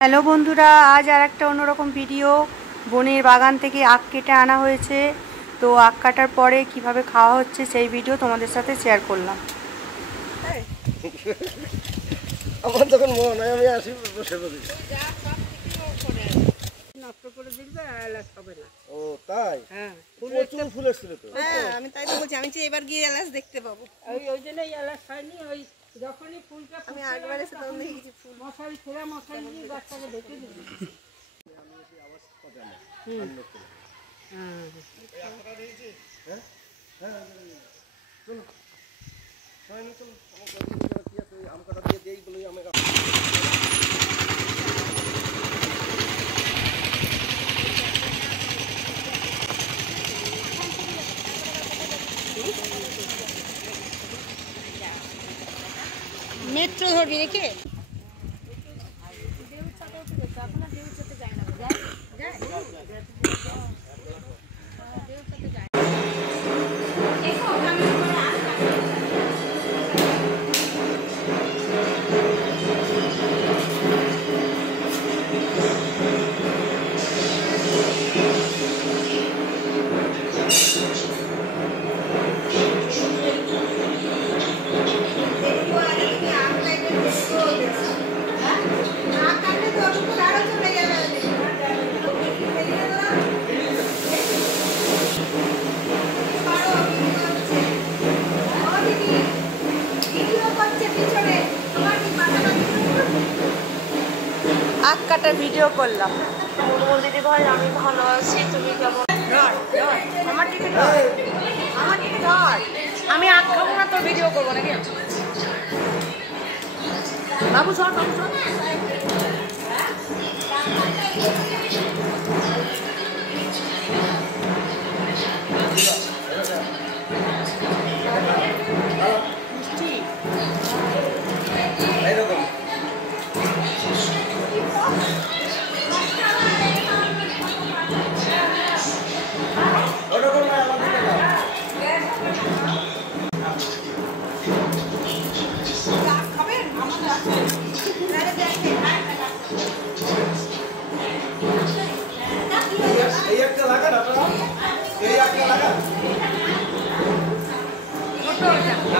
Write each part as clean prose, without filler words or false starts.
Hello বন্ধুরা, আজ আর একটা অন্যরকম ভিডিও। বোনের বাগান থেকে আখ কেটে আনা হয়েছে, তো আখ কাটার পরে কিভাবে খাওয়া হচ্ছে সেই ভিডিও তোমাদের সাথে শেয়ার করলাম। আমার যখন মন হয় আমি আসি বসে বসে নষ্ট করে দিবে এলাচ হবে না। ও তাই? হ্যাঁ, প্রচুর ফুল এসেছিল তো। হ্যাঁ, আমি তাই তো বলছি, আমি যে এবার গিয়ে এলাচ দেখতে পাবো। ওই জন্যই এলাচ হয়নি। ওই যখনই ফুলটা আমি আগেবার এসে তখন দেখি কিছু ফুল। মশারি ছেঁড়া মশারি দিয়ে গাছটাকে ঢেকে দিবি। আম কাটা দিয়ে দেই বলে আমি মেট্রো ধরবি নাকি? আখ কাটার ভিডিও করলাম। দিদি ভাই, আমি ভালো আছি, তুমি কেমন? আমার দিকে ধর, আমার দিকে ধর। আমি আখ খাবো না, তোর ভিডিও করবো নাকি? বাবু সর, বাবু সর। এইরকম ওরকম না আমার দিকে না। এই একটা লাগা না আপনারা, এই একটা লাগা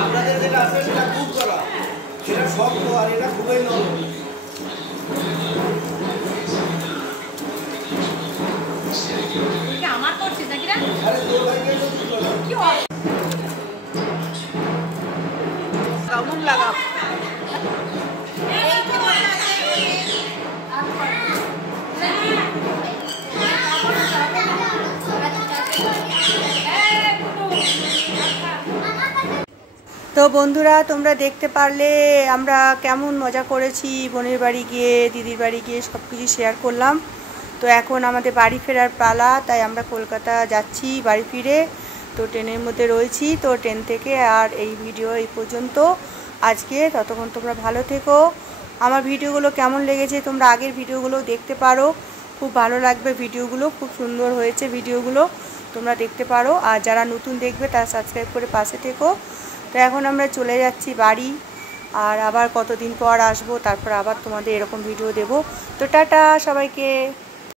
আপনাদের যেটা আছে সেটা খুব করা, সেটা শক্ত আর এটা খুবই নরম। আমার করছিস নাকি রে? আরে দো ভাই কে তো খুব করা কি হয়? কেমন লাগা? তো বন্ধুরা, তোমরা দেখতে পারলে আমরা কেমন মজা করেছি। বোনের বাড়ি গিয়ে, দিদির বাড়ি গিয়ে সব কিছু শেয়ার করলাম। তো এখন আমাদের বাড়ি ফেরার পালা, তাই আমরা কলকাতা যাচ্ছি বাড়ি ফিরে। তো ট্রেনের মধ্যে রয়েছি, তো ট্রেন থেকে আর এই ভিডিও এই পর্যন্ত আজকে। ততক্ষণ তোমরা ভালো থেকো। আমার ভিডিওগুলো কেমন লেগেছে তোমরা আগের ভিডিওগুলো দেখতে পারো, খুব ভালো লাগবে ভিডিওগুলো, খুব সুন্দর হয়েছে ভিডিওগুলো, তোমরা দেখতে পারো। আর যারা নতুন দেখবে তারা সাবস্ক্রাইব করে পাশে থেকো। তো এখন আমরা চলে যাচ্ছি বাড়ি, আর আবার কতদিন পর আসবো, তারপর আবার তোমাদের এরকম ভিডিও দেব। তো টাটা সবাইকে।